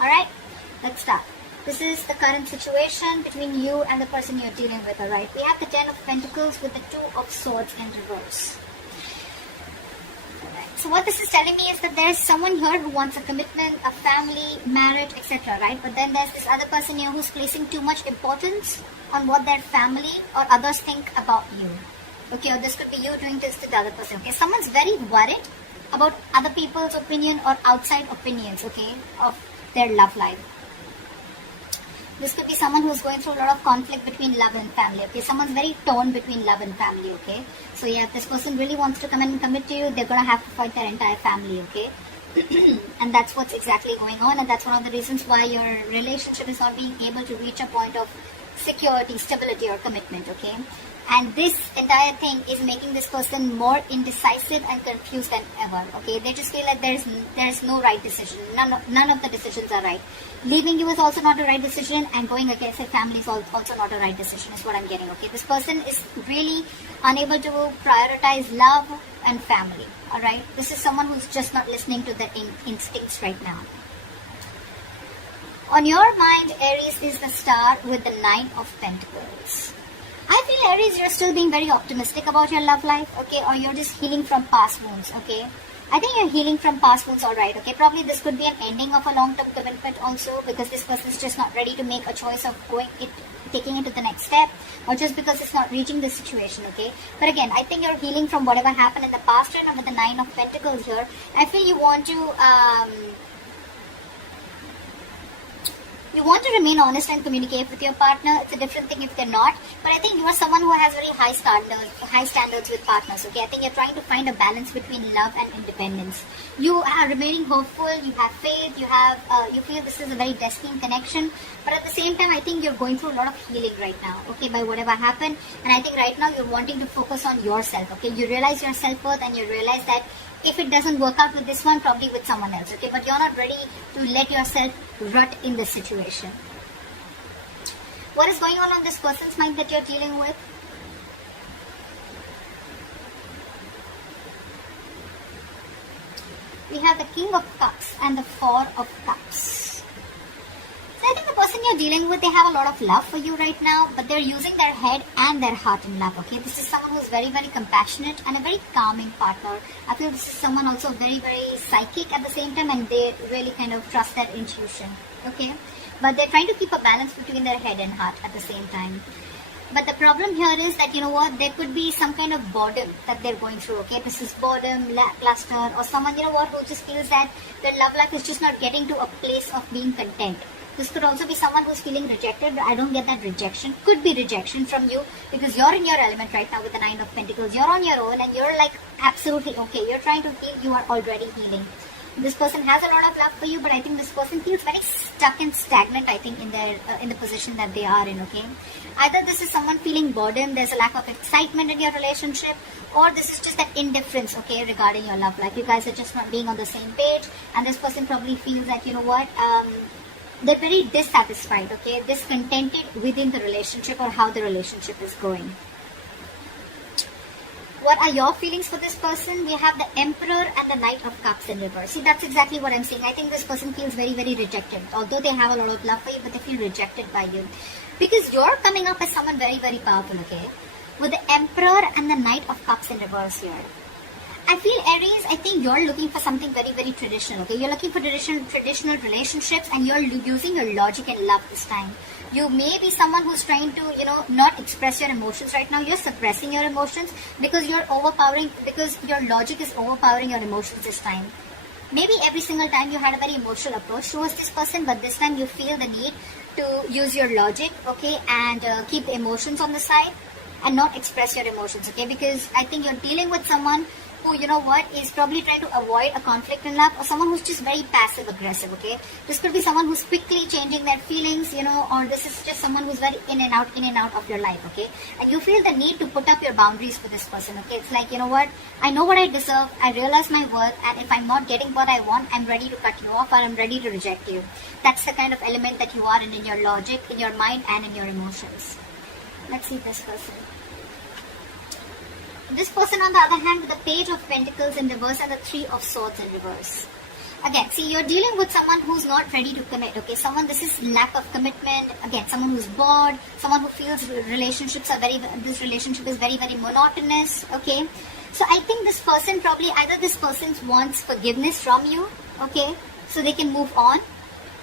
Alright, let's start. This is the current situation between you and the person you're dealing with, alright? We have the 10 of Pentacles with the 2 of Swords in reverse. So what this is telling me is that there is someone here who wants a commitment, a family, marriage, etc. Right? But then there's this other person here who's placing too much importance on what their family or others think about you. Okay, or this could be you doing this to the other person. Okay, someone's very worried about other people's opinion or outside opinions, okay, of their love life. This could be someone who's going through a lot of conflict between love and family, okay? Someone's very torn between love and family, okay? So yeah, if this person really wants to come and commit to you, they're going to have to fight their entire family, okay? And that's what's exactly going on, and that's one of the reasons why your relationship is not being able to reach a point of security, stability, or commitment, okay? And this entire thing is making this person more indecisive and confused than ever, okay? They just feel like there's no right decision. None of the decisions are right. Leaving you is also not a right decision, and going against their family is also not a right decision, is what I'm getting, okay? This person is really unable to prioritize love and family, alright? This is someone who's just not listening to their instincts right now. On your mind, Aries is the star with the 9 of Pentacles. I feel, Aries, you're still being very optimistic about your love life, okay? Or you're just healing from past wounds, okay? I think you're healing from past wounds, alright, okay? Probably this could be an ending of a long-term commitment also, because this person is just not ready to make a choice of taking it to the next step, or just because it's not reaching the situation, okay? But again, I think you're healing from whatever happened in the past, and with the 9 of Pentacles here, I feel you want to remain honest and communicate with your partner. It's a different thing if they're not. But I think you are someone who has very high standards with partners. Okay, I think you're trying to find a balance between love and independence. You are remaining hopeful. You have faith. You feel this is a very destined connection. But at the same time, I think you're going through a lot of healing right now. Okay, by whatever happened. And I think right now you're wanting to focus on yourself. Okay, you realize your self-worth, and you realize that if it doesn't work out with this one, probably with someone else, okay? But you're not ready to let yourself rut in this situation. What is going on this person's mind that you're dealing with? We have the King of Cups and the Four of Cups. So I think the person you're dealing with, they have a lot of love for you right now, but they're using their head and their heart in love, okay? This is someone who's very, very compassionate and a very calming partner. I feel this is someone also very, very psychic at the same time, and they really kind of trust their intuition, okay? But they're trying to keep a balance between their head and heart at the same time. But the problem here is that, you know what, there could be some kind of boredom that they're going through, okay? This is boredom, lackluster, or someone, you know what, who just feels that their love life is just not getting to a place of being content. This could also be someone who's feeling rejected, but I don't get that rejection. Could be rejection from you, because you're in your element right now with the 9 of Pentacles. You're on your own, and you're like absolutely okay. You're trying to heal. You are already healing. This person has a lot of love for you, but I think this person feels very stuck and stagnant, I think, in the position that they are in, okay? Either this is someone feeling boredom, there's a lack of excitement in your relationship, or this is just that indifference, okay, regarding your love life. You guys are just not being on the same page, and this person probably feels that, you know what, they're very dissatisfied, okay, discontented within the relationship or how the relationship is going. What are your feelings for this person? We have the Emperor and the Knight of Cups in reverse. See, that's exactly what I'm saying. I think this person feels very, very rejected. Although they have a lot of love for you, but they feel rejected by you. Because you're coming up as someone very, very powerful, okay? With the Emperor and the Knight of Cups in reverse here. I feel, Aries, I think you're looking for something very, very traditional, okay? You're looking for traditional relationships, and you're using your logic and love this time. You may be someone who's trying to, you know, not express your emotions right now. You're suppressing your emotions because your logic is overpowering your emotions this time. Maybe every single time you had a very emotional approach towards this person, but this time you feel the need to use your logic, okay, and keep the emotions on the side and not express your emotions, okay? Because I think you're dealing with someone who, you know what, is probably trying to avoid a conflict in love, or someone who's just very passive aggressive, okay? This could be someone who's quickly changing their feelings, you know, or this is just someone who's very in and out of your life, okay? And you feel the need to put up your boundaries for this person, okay? It's like, you know what, I know what I deserve, I realize my worth, and if I'm not getting what I want, I'm ready to cut you off, or I'm ready to reject you. That's the kind of element that you are in your logic, in your mind, and in your emotions. Let's see this person. This person, on the other hand, with the Page of Pentacles in reverse and the 3 of Swords in reverse. Again, see, you're dealing with someone who's not ready to commit, okay? Someone, this is lack of commitment. Again, someone who's bored, someone who feels this relationship is very, very monotonous, okay? So I think this person probably, either this person wants forgiveness from you, okay? So they can move on.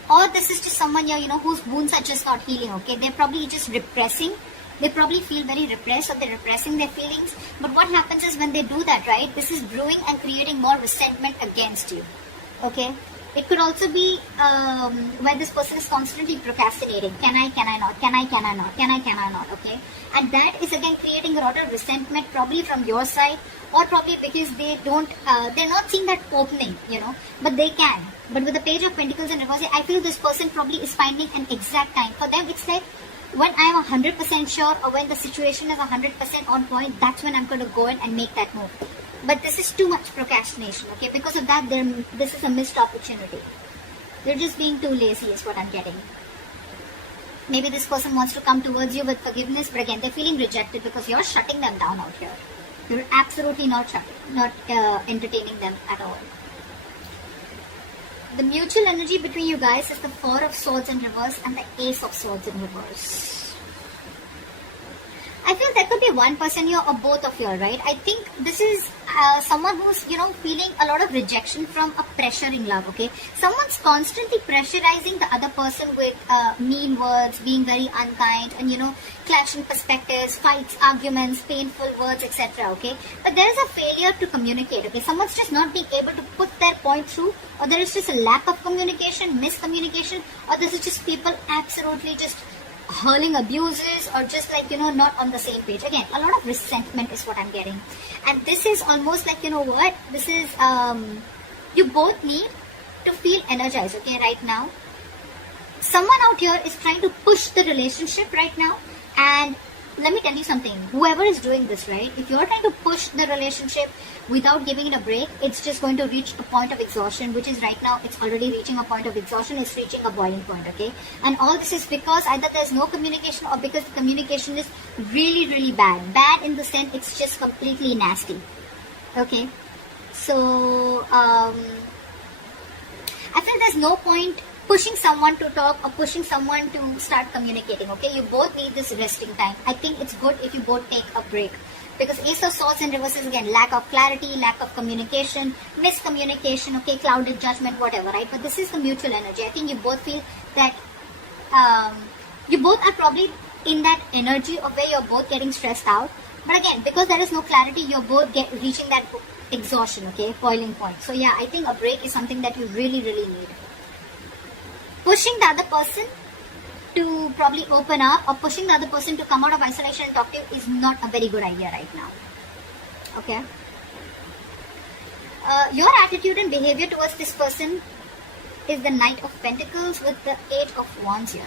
Or this is just someone here, whose wounds are just not healing, okay? They're probably just repressing. They probably feel very repressed, or they're repressing their feelings. But what happens is when they do that, right, this is brewing and creating more resentment against you. Okay, it could also be where this person is constantly procrastinating. Can I not? Can I not? Okay, and that is again creating a lot of resentment, probably from your side, or probably because they're not seeing that opening, but they can. But with the Page of Pentacles in reverse, I feel this person probably is finding an exact time. For them, it's like when I'm 100% sure, or when the situation is 100% on point, that's when I'm going to go in and make that move. But this is too much procrastination, okay? Because of that, this is a missed opportunity. They're just being too lazy is what I'm getting. Maybe this person wants to come towards you with forgiveness, but again, they're feeling rejected because you're shutting them down out here. You're absolutely not entertaining them at all. The mutual energy between you guys is the Four of Swords in reverse and the Ace of Swords in reverse. I feel there could be one person here or both of you, right? I think this is someone who's, feeling a lot of rejection from a pressure in love, okay? Someone's constantly pressurizing the other person with mean words, being very unkind, and, clashing perspectives, fights, arguments, painful words, etc., okay? But there is a failure to communicate, okay? Someone's just not being able to put their point through, or there is just a lack of communication, miscommunication, or this is just people absolutely just hurling abuses, or just like, not on the same page. Again, a lot of resentment is what I'm getting. And this is almost like, this is, you both need to feel energized, okay, right now. Someone out here is trying to push the relationship right now. And let me tell you something, whoever is doing this, right, if you're trying to push the relationship without giving it a break, it's just going to reach a point of exhaustion, which is right now, it's already reaching a point of exhaustion, it's reaching a boiling point, okay? And all this is because either there's no communication, or because the communication is really, really bad. Bad in the sense it's just completely nasty, okay? So, I feel there's no point pushing someone to talk or pushing someone to start communicating, okay? You both need this resting time. I think it's good if you both take a break. Because Ace of Swords in reverse is again lack of clarity, lack of communication, miscommunication, okay, clouded judgment, whatever, right? But this is the mutual energy. I think you both feel that you both are probably in that energy of where you're both getting stressed out. But again, because there is no clarity, you're both reaching that exhaustion, okay, boiling point. So yeah, I think a break is something that you really, really need. Pushing the other person to probably open up, or pushing the other person to come out of isolation and talk to you is not a very good idea right now. Okay? Your attitude and behavior towards this person is the Knight of Pentacles with the Eight of Wands here.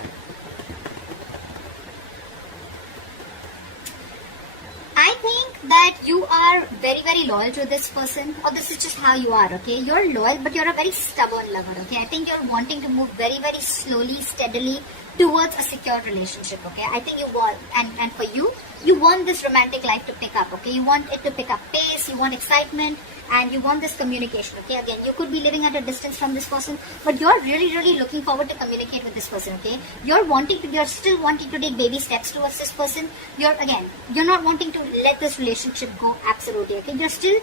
I think that you are very, very loyal to this person, or this is just how you are, okay? You're loyal, but you're a very stubborn lover, okay? I think you're wanting to move very, very slowly, steadily towards a secure relationship, okay? I think you want, and for you, you want this romantic life to pick up, okay? You want it to pick up pace, you want excitement, and you want this communication, okay? Again, you could be living at a distance from this person, but you're really, really looking forward to communicate with this person, okay? You're still wanting to take baby steps towards this person. You're not wanting to let this relationship go absolutely, okay? You're still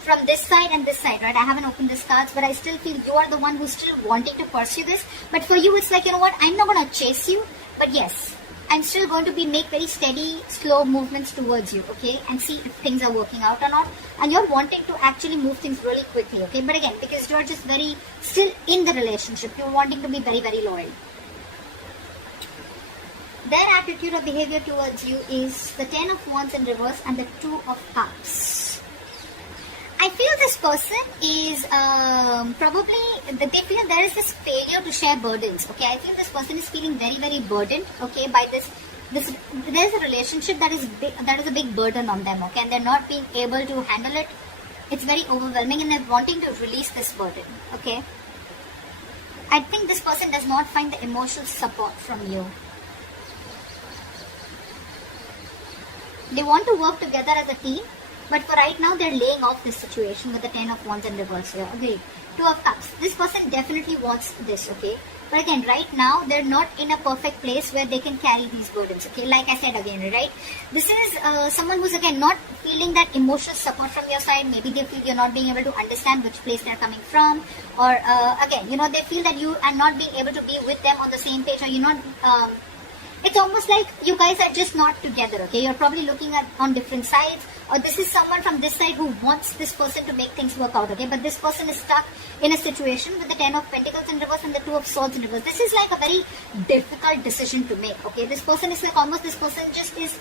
from this side and this side, right? I haven't opened these cards, but I still feel you are the one who's still wanting to pursue this. But for you, it's like, you know what? I'm not going to chase you, but yes, I'm still going to make very steady, slow movements towards you, okay? And see if things are working out or not. And you're wanting to actually move things really quickly, okay? But again, because you're just very still in the relationship, you're wanting to be very, very loyal. Their attitude or behavior towards you is the Ten of Wands in reverse and the Two of Cups. I feel this person is they feel there is this failure to share burdens, okay? I feel this person is feeling very, very burdened, okay, by this there's a relationship that is a big burden on them, okay, and they're not being able to handle it. It's very overwhelming and they're wanting to release this burden, okay? I think this person does not find the emotional support from you. They want to work together as a team, but for right now, they're laying off this situation with the Ten of Wands in reverse here. Agreed. Two of Cups. This person definitely wants this, okay? But again, right now, they're not in a perfect place where they can carry these burdens, okay? Like I said again, right? This is someone who's, again, not feeling that emotional support from your side. Maybe they feel you're not being able to understand which place they're coming from. Or, again, they feel that you are not being able to be with them on the same page, or you're not... it's almost like you guys are just not together, okay? You're probably looking at on different sides, or this is someone from this side who wants this person to make things work out, okay? But this person is stuck in a situation with the 10 of Pentacles in reverse and the 2 of Swords in reverse. This is like a very difficult decision to make, okay? This person is like almost, this person just is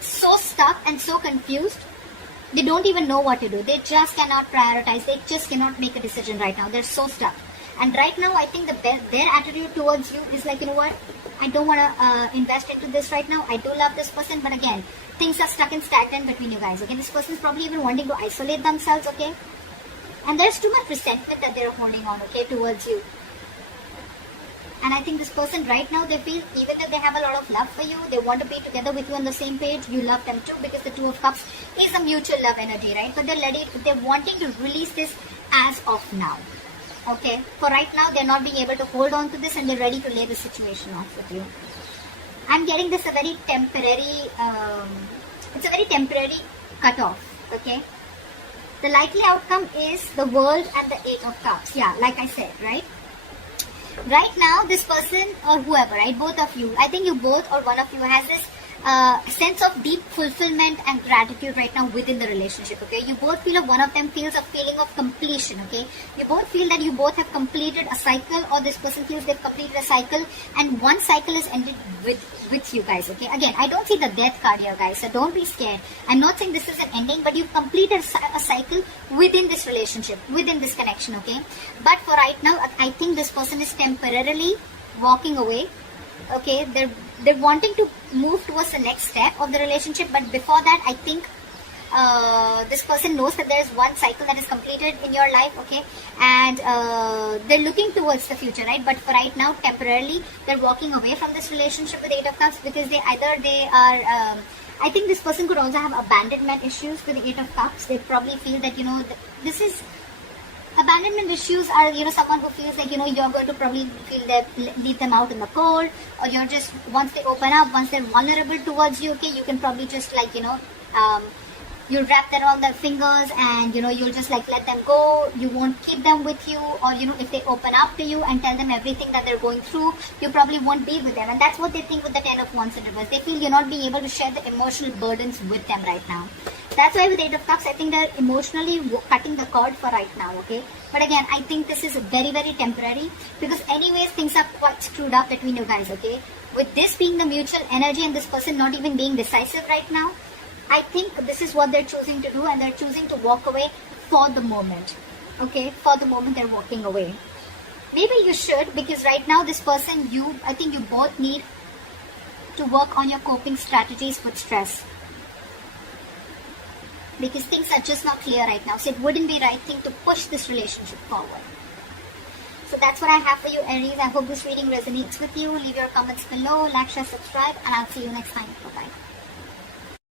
so stuck and so confused. They don't even know what to do. They just cannot prioritize. They just cannot make a decision right now. They're so stuck. And right now, I think their attitude towards you is like, you know what, I don't want to invest into this right now. I do love this person, but again, things are stuck and stagnant between you guys, okay? This person is probably even wanting to isolate themselves, okay? And there's too much resentment that they're holding on, okay, towards you. And I think this person right now, they feel, even though they have a lot of love for you, they want to be together with you on the same page, you love them too, because the 2 of Cups is a mutual love energy, right? But they're wanting to release this as of now. Okay, for right now, they're not being able to hold on to this, and they're ready to lay the situation off with you. I'm getting this a very temporary, it's a very temporary cutoff, okay? The likely outcome is the World and the 8 of Cups. Yeah, like I said, right? Right now, this person or whoever, right, both of you, I think you both or one of you has this sense of deep fulfillment and gratitude right now within the relationship, okay? You both feel, or one of them feels a feeling of completion, okay? You both feel that you both have completed a cycle, or this person feels they've completed a cycle, and one cycle is ended with you guys, okay? Again, I don't see the death card here, guys, so don't be scared. I'm not saying this is an ending, but you've completed a cycle within this relationship, within this connection, okay? But for right now, I think this person is temporarily walking away. Okay, they're wanting to move towards the next step of the relationship, but before that, I think this person knows that there is one cycle that is completed in your life, okay, and they're looking towards the future, right? But for right now, temporarily, they're walking away from this relationship with 8 of Cups, because they are I think this person could also have abandonment issues with the 8 of Cups. They probably feel that, this is abandonment issues are, someone who feels like, you're going to probably feel that leave them out in the cold, or you're just, once they open up, once they're vulnerable towards you, okay, you can probably just like, you'll wrap them on their fingers, and, you'll just like let them go. You won't keep them with you, or, if they open up to you and tell them everything that they're going through, you probably won't be with them. And that's what they think with the 10 of Wands in reverse. They feel you're not being able to share the emotional burdens with them right now. That's why with 8 of Cups, I think they're emotionally cutting the cord for right now, okay? But again, I think this is very, very temporary, because anyways, things are quite screwed up between you guys, okay? With this being the mutual energy and this person not even being decisive right now, I think this is what they're choosing to do, and they're choosing to walk away for the moment, okay? For the moment, they're walking away. Maybe you should, because right now, this person, I think you both need to work on your coping strategies with stress, because things are just not clear right now. So it wouldn't be right thing to push this relationship forward. So that's what I have for you, Aries. I hope this reading resonates with you. Leave your comments below, like, share, subscribe, and I'll see you next time. Bye-bye.